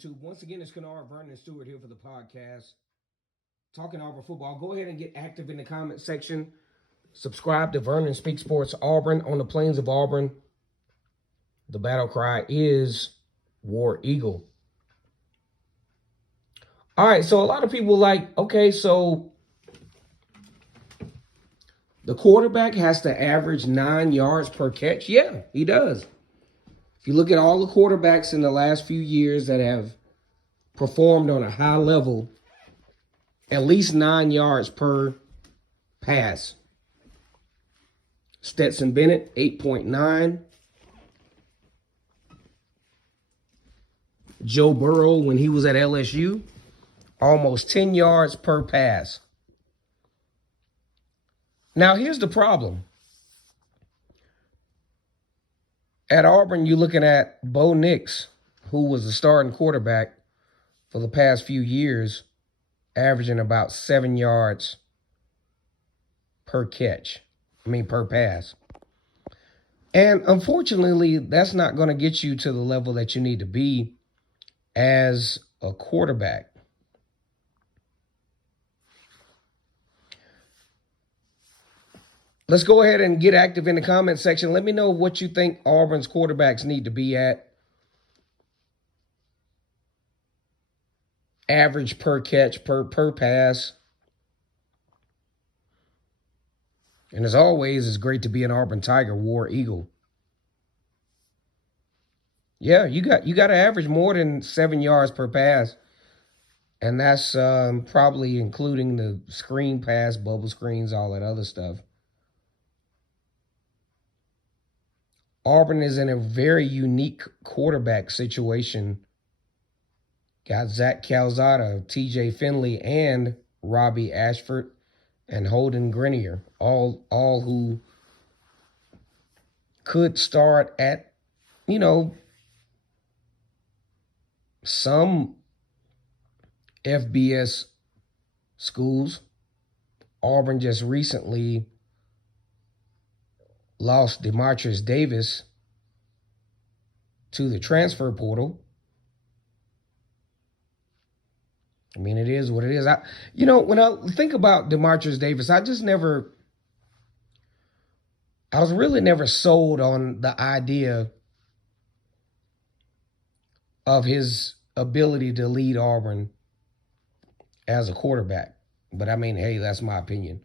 YouTube. Once again, it's Kennard Vernon Stewart here for the podcast, talking Auburn football. Go ahead and get active in the comment section. Subscribe to Vernon Speak Sports Auburn on the plains of Auburn. The battle cry is War Eagle. All right, so a lot of people like, okay, so the quarterback has to average 9 yards per catch. Yeah, he does. If you look at all the quarterbacks in the last few years that have performed on a high level, at least 9 yards per pass. Stetson Bennett, 8.9. Joe Burrow, when he was at LSU, almost 10 yards per pass. Now, here's the problem. At Auburn, you're looking at Bo Nix, who was the starting quarterback for the past few years, averaging about 7 yards per pass. And unfortunately, that's not going to get you to the level that you need to be as a quarterback. Let's go ahead and get active in the comment section. Let me know what you think Auburn's quarterbacks need to be at. Average per catch, per pass. And as always, it's great to be an Auburn Tiger, War Eagle. Yeah, you got to average more than 7 yards per pass. And that's probably including the screen pass, bubble screens, all that other stuff. Auburn is in a very unique quarterback situation. Got Zach Calzada, TJ Finley, and Robbie Ashford and Holden Grenier, all who could start at, some FBS schools. Auburn just recently lost Demarcus Davis to the transfer portal. I mean, it is what it is. When I think about Demarcus Davis, I was really never sold on the idea of his ability to lead Auburn as a quarterback. But I mean, hey, that's my opinion.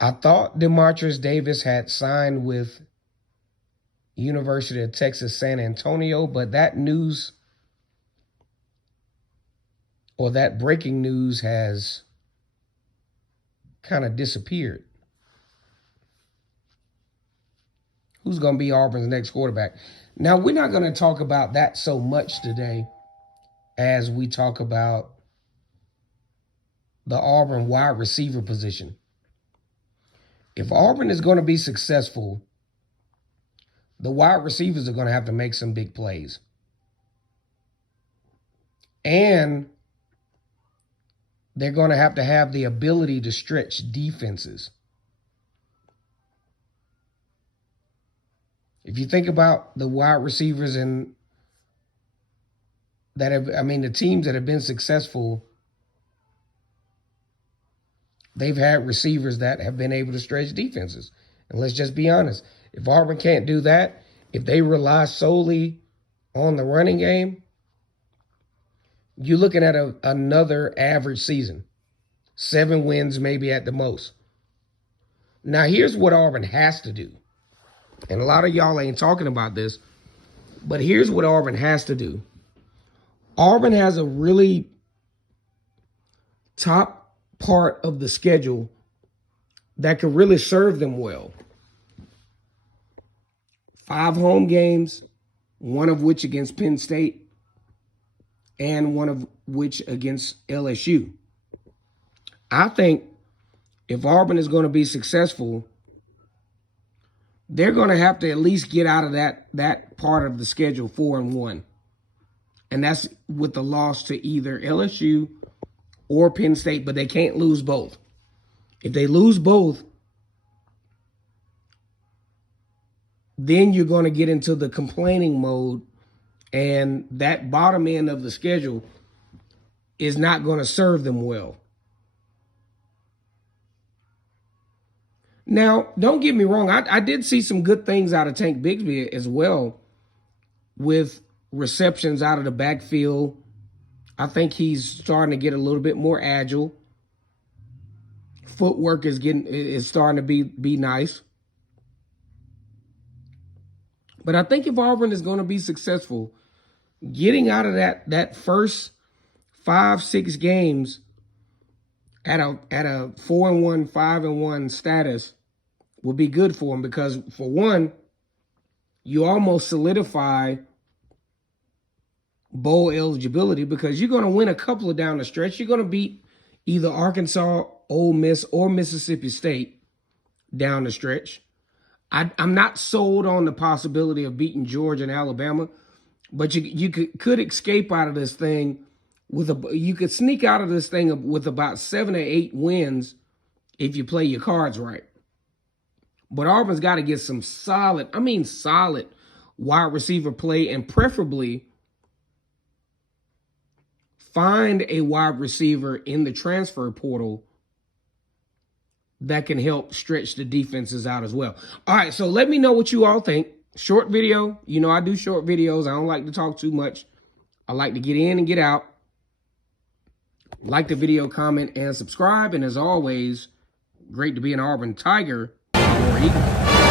I thought Demarcus Davis had signed with University of Texas San Antonio, but that news, or that breaking news, has kind of disappeared. Who's going to be Auburn's next quarterback? Now, we're not going to talk about that so much today as we talk about the Auburn wide receiver position. If Auburn is going to be successful, the wide receivers are going to have to make some big plays. And they're going to have the ability to stretch defenses. If you think about the wide receivers the teams that have been successful, they've had receivers that have been able to stretch defenses. And let's just be honest. If Auburn can't do that, if they rely solely on the running game, you're looking at another average season. 7 wins maybe at the most. Now, here's what Auburn has to do. And a lot of y'all ain't talking about this, but here's what Auburn has to do. Auburn has a really top part of the schedule that could really serve them well. 5 home games, one of which against Penn State, and one of which against LSU. I think if Auburn is going to be successful, they're going to have to at least get out of that part of the schedule 4-1. And that's with the loss to either LSU or Penn State, but they can't lose both. If they lose both, then you're going to get into the complaining mode And that bottom end of the schedule is not going to serve them well. Now, don't get me wrong. I did see some good things out of Tank Bigsby as well with receptions out of the backfield. I think he's starting to get a little bit more agile. Footwork is starting to be nice. But I think if Auburn is going to be successful, getting out of that first 5-6 games at a 4-1, 5-1 status will be good for them, because for one, you almost solidify bowl eligibility, because you're going to win a couple of down the stretch. You're going to beat either Arkansas, Ole Miss, or Mississippi State down the stretch. I'm not sold on the possibility of beating Georgia and Alabama, but you could escape out of this thing you could sneak out of this thing with about 7 or 8 wins if you play your cards right. But Auburn's got to get some solid wide receiver play, and preferably find a wide receiver in the transfer portal that can help stretch the defenses out as well. All right, so let me know what you all think. Short video. You know I do short videos. I don't like to talk too much. I like to get in and get out. Like the video, comment, and subscribe. And as always, great to be an Auburn Tiger or Eagle.